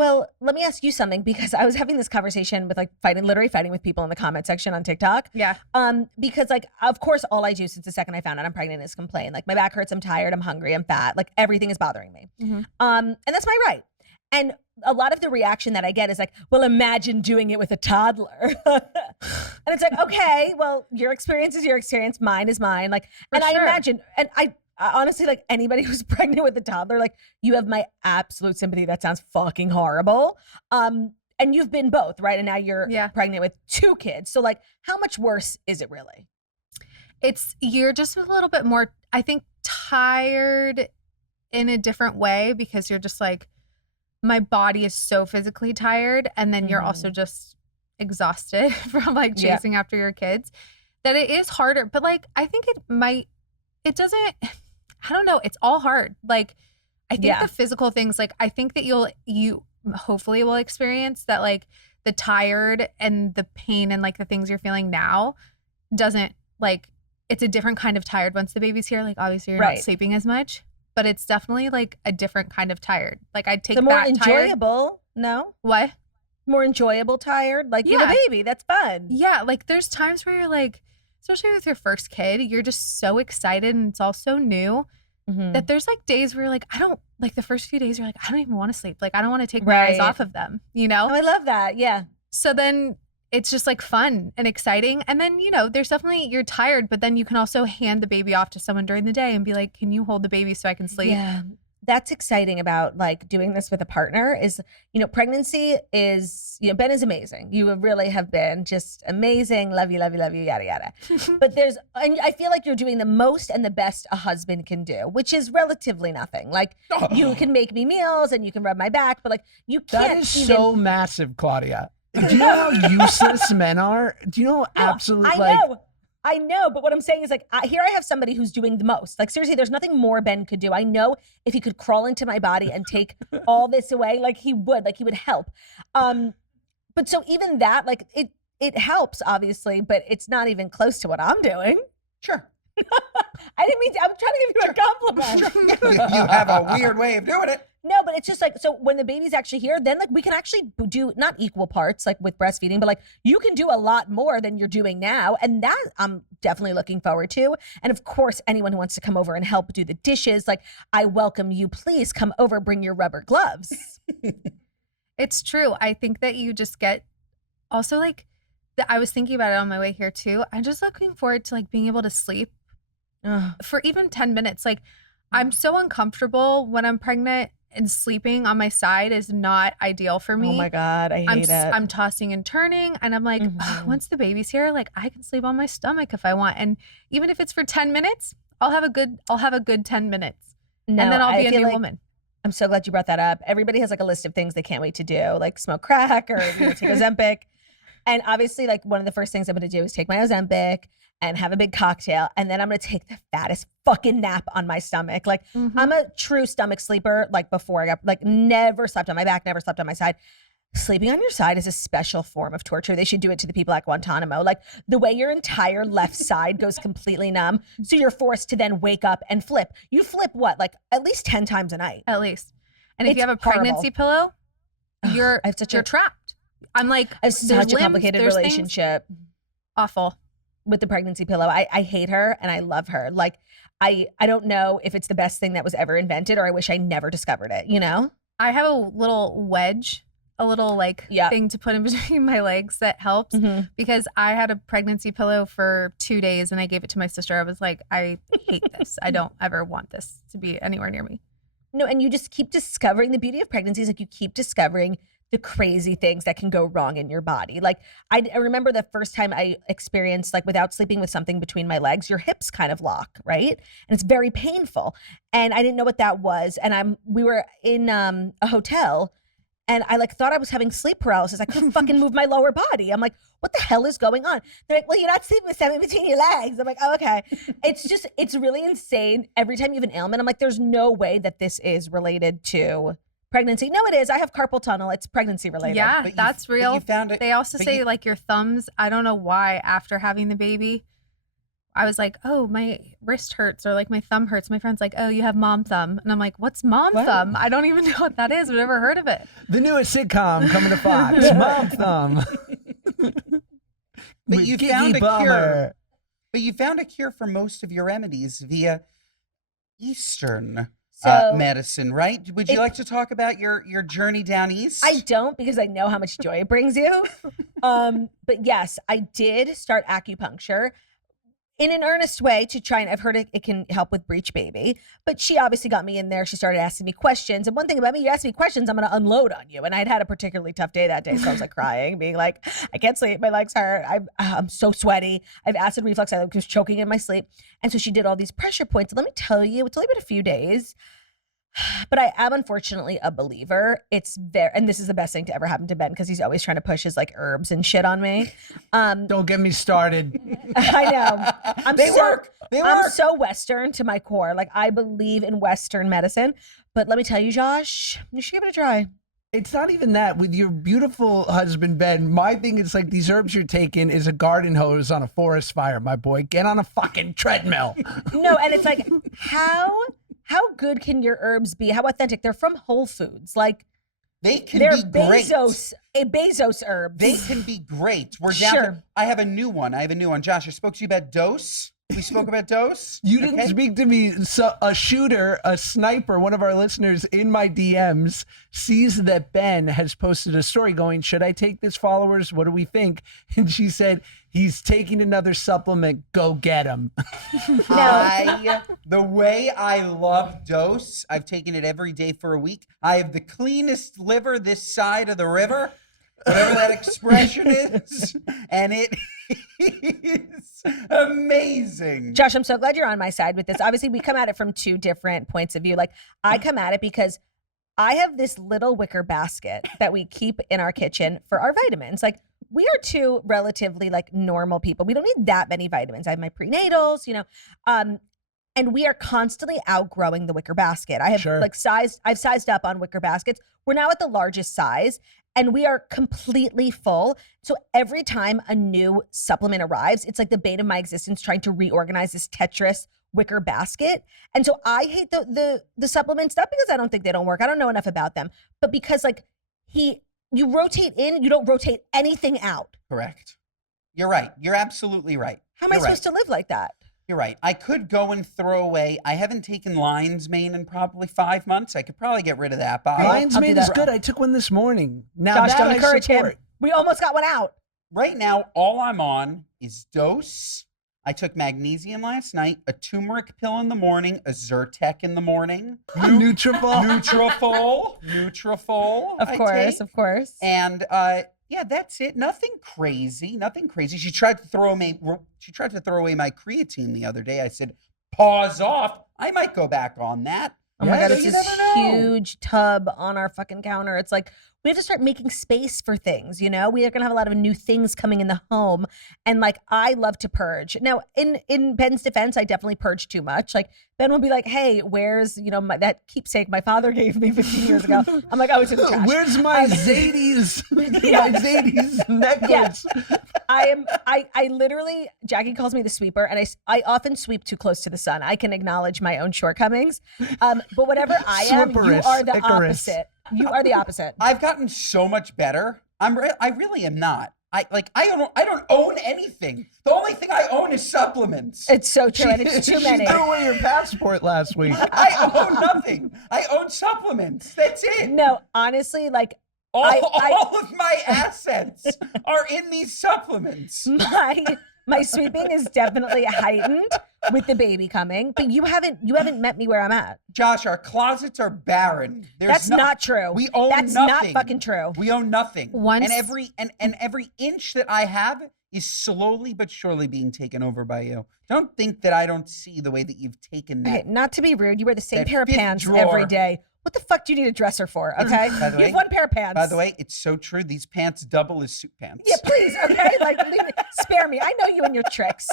Well, let me ask you something, because I was having this conversation with like literally fighting with people in the comment section on TikTok. Yeah. Because like, of course, all I do since the second I found out I'm pregnant is complain. Like my back hurts, I'm tired, I'm hungry, I'm fat, like everything is bothering me. Mm-hmm. And that's my right. And a lot of the reaction that I get is like, well, imagine doing it with a toddler. And it's like, okay, well, your experience is your experience, mine is mine. Like, and sure. I imagine, and I honestly, like anybody who's pregnant with a toddler, like you have my absolute sympathy. That sounds fucking horrible. And you've been both, right? And now you're pregnant with 2 kids. So like, how much worse is it really? You're just a little bit more, I think, tired in a different way, because you're just like, my body is so physically tired. And then you're also just exhausted from like chasing after your kids, that it is harder. But like, I think it doesn't, I don't know. It's all hard. Like, I think the physical things, like, I think that you hopefully will experience that, like the tired and the pain and like the things you're feeling now doesn't, like, it's a different kind of tired once the baby's here. Like, obviously you're not sleeping as much, but it's definitely like a different kind of tired. Like I'd take the more that enjoyable, no? What? More enjoyable tired? Like you're a baby, that's fun. Yeah, like there's times where you're like, especially with your first kid, you're just so excited and it's all so new that there's like days where you're like, like the first few days you're like, I don't even want to sleep. Like I don't want to take my eyes off of them, you know? Oh, I love that, yeah. So then it's just like fun and exciting. And then, you know, there's definitely, you're tired, but then you can also hand the baby off to someone during the day and be like, can you hold the baby so I can sleep? Yeah. That's exciting about like doing this with a partner is, you know, pregnancy is, you know, Ben is amazing. You really have been just amazing. Love you, love you, love you, yada, yada. But and I feel like you're doing the most and the best a husband can do, which is relatively nothing. Like you can make me meals and you can rub my back, but like you can't. That is so massive, Claudia. Do you know how useless men are? Do you know absolutely I know, but what I'm saying is like, here I have somebody who's doing the most. Like seriously, there's nothing more Ben could do. I know if he could crawl into my body and take all this away, like he would help. But so even that, like it helps obviously, but it's not even close to what I'm doing. Sure. I didn't mean to, I'm trying to give you a compliment. Sure. You have a weird way of doing it. No, but it's just like, so when the baby's actually here, then like we can actually do not equal parts like with breastfeeding, but like you can do a lot more than you're doing now. And that I'm definitely looking forward to. And of course, anyone who wants to come over and help do the dishes, like I welcome you. Please come over, bring your rubber gloves. It's true. I think that you just get also like, I was thinking about it on my way here too. I'm just looking forward to like being able to sleep for even 10 minutes. Like I'm so uncomfortable when I'm pregnant, and sleeping on my side is not ideal for me. Oh my God, I hate it. I'm tossing and turning and I'm like, once the baby's here, like I can sleep on my stomach if I want. And even if it's for 10 minutes, I'll have a good 10 minutes. No, and then I'll be a new woman. I'm so glad you brought that up. Everybody has like a list of things they can't wait to do, like smoke crack or take Ozempic. And obviously like one of the first things I'm going to do is take my Ozempic and have a big cocktail. And then I'm going to take the fattest fucking nap on my stomach. Like I'm a true stomach sleeper. Like before I got, like never slept on my back, never slept on my side. Sleeping on your side is a special form of torture. They should do it to the people at Guantanamo. Like the way your entire left side goes completely numb. So you're forced to then wake up and flip. You flip what? Like at least 10 times a night. At least. And if you have a pregnancy pillow, you're trapped. I'm like, I have such a complicated relationship. Awful. With the pregnancy pillow. I hate her and I love her. Like I don't know if it's the best thing that was ever invented or I wish I never discovered it, you know? I have a little wedge, a little like thing to put in between my legs that helps because I had a pregnancy pillow for 2 days and I gave it to my sister. I was like, I hate this. I don't ever want this to be anywhere near me. No, and you just keep discovering the beauty of pregnancy is like you keep discovering the crazy things that can go wrong in your body. Like I remember the first time I experienced like without sleeping with something between my legs, your hips kind of lock, right? And it's very painful. And I didn't know what that was. And we were in a hotel and I like thought I was having sleep paralysis. I couldn't fucking move my lower body. I'm like, what the hell is going on? They're like, well, you're not sleeping with something between your legs. I'm like, oh, okay. It's really insane. Every time you have an ailment, I'm like, there's no way that this is related to pregnancy. No, it is. I have carpal tunnel. It's pregnancy related. Yeah, that's real. You found it. They also say like your thumbs, I don't know why, after having the baby, I was like, oh, my wrist hurts or like my thumb hurts. My friend's like, oh, you have mom thumb. And I'm like, what's mom What? thumb? I don't even know what that is. I've never heard of it. The newest sitcom coming to Fox, Mom Thumb. But With you Giggy found a Bummer. cure. But you found a cure for most of your remedies via Eastern So medicine, right? Would you like to talk about your journey down east? I don't, because I know how much joy it brings you. But yes, I did start acupuncture in an earnest way to try, and I've heard it can help with breech baby. But she obviously got me in there. She started asking me questions. And one thing about me, you ask me questions, I'm going to unload on you. And I'd had a particularly tough day that day. So I was like crying, being like, I can't sleep. My legs hurt. I'm so sweaty. I have acid reflux. I was choking in my sleep. And so she did all these pressure points. And let me tell you, it's only been a few days. But I am unfortunately a believer. It's there, and this is the best thing to ever happen to Ben because he's always trying to push his like herbs and shit on me. Don't get me started. I know. They work. They I'm work. so Western to my core. Like I believe in Western medicine. But let me tell you, Josh, you should give it a try. It's not even that. With your beautiful husband, Ben, my thing is like these herbs you're taking is a garden hose on a forest fire, my boy. Get on a fucking treadmill. No, and it's like, how good can your herbs be? How authentic? They're from Whole Foods. Like They can they're be great. Bezos herbs. They can be great. We're down Sure. to, I have a new one. Josh, I spoke to you about dose. We spoke about dose. You didn't Okay? speak to me. So a shooter, a sniper, one of our listeners in my DMs sees that Ben has posted a story going, should I take this, followers? What do we think? And she said, he's taking another supplement. Go get him. The way I love dose, I've taken it every day for a week. I have the cleanest liver this side of the river, whatever that expression is, and it is amazing. Josh, I'm so glad you're on my side with this. Obviously, we come at it from two different points of view. Like, I come at it because I have this little wicker basket that we keep in our kitchen for our vitamins. Like, we are two relatively like normal people. We don't need that many vitamins. I have my prenatals, and we are constantly outgrowing the wicker basket. I have Sure. I've sized up on wicker baskets. We're now at the largest size and we are completely full. So every time a new supplement arrives, it's like the bane of my existence trying to reorganize this Tetris wicker basket. And so I hate the supplements, not because I don't think they don't work. I don't know enough about them, but because like you rotate in, you don't rotate anything out. Correct. You're right. You're absolutely right. How am I supposed to live like that? You're right. I could go and throw away. I haven't taken lion's mane in probably 5 months. I could probably get rid of that bottle. Lion's I'll do mane that. is good. I took one this morning. Now Josh, that don't I encourage him. support. We almost got one out. Right now, all I'm on is dose. I took magnesium last night, a turmeric pill in the morning, a Zyrtec in the morning. Nutrafol. Nutrafol. Of course. And yeah, that's it. Nothing crazy. She tried to throw away my creatine the other day. I said, pause off. I might go back on that. Oh my God, So it's you this never know. huge tub on our fucking counter. It's like, we have to start making space for things, We are going to have a lot of new things coming in the home. And like, I love to purge. Now, in Ben's defense, I definitely purge too much. Like, Ben will be like, hey, where's, that keepsake my father gave me 15 years ago? I'm like, oh, it's in the trash. Where's my Zadie's? Yeah. My Zadie's necklace. I literally, Jackie calls me the sweeper, and I often sweep too close to the sun. I can acknowledge my own shortcomings. But whatever I am, you Swipperous, are the Icarus. opposite. You are the opposite. I've gotten so much better. I really am not. I don't own anything. The only thing I own is supplements. It's so true, and it's too many. She threw away your passport last week. I own nothing. I own supplements. That's it. No, honestly, like All I- of my assets are in these supplements. my sweeping is definitely heightened with the baby coming, but you haven't met me where I'm at. Josh, our closets are barren. That's not true. We own That's nothing. not fucking true. We own nothing. Once- And every inch that I have is slowly but surely being taken over by you. Don't think that I don't see the way that you've taken that. Okay, not to be rude, you wear the same That pair of fifth pants drawer. every day. What the fuck do you need a dresser for? Okay, By the you way- have one pair of pants. By the way, it's so true. These pants double as suit pants. yeah, please, okay, like spare me. I know you and your tricks.